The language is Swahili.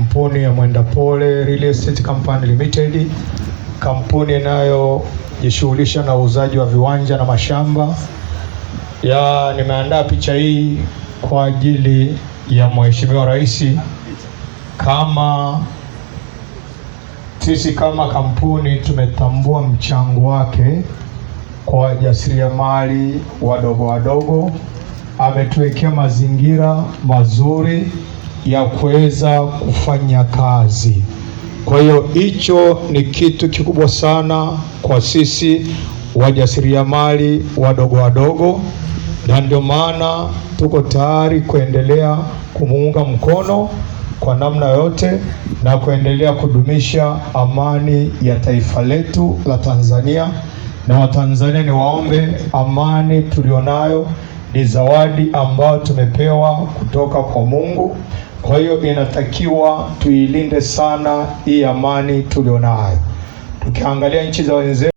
kampuni ya Mwenda Pole Real Estate Company Limited, kampuni inayojishughulisha na uuzaji wa viwanja na mashamba. Nimeandaa picha hii kwa ajili ya Mheshimiwa Rais. Sisi kama kampuni tumetambua mchango wake kwa wajasiriamali wadogo. Ametuwekea mazingira mazuri ya kuweza kufanya kazi. Kwa hiyo hicho ni kitu kikubwa sana kwa sisi wajasiriamali wadogo, na ndio maana tuko tayari kuendelea kumuunga mkono kwa namna yote na kuendelea kudumisha amani ya taifa letu la Tanzania. Na Watanzania ni waombe, amani tulionayo ni zawadi ambayo tumepewa kutoka kwa Mungu. Kwa hiyo inatakiwa tuilinde sana hii amani tulionayo. Tukiangalia nchi za wenzetu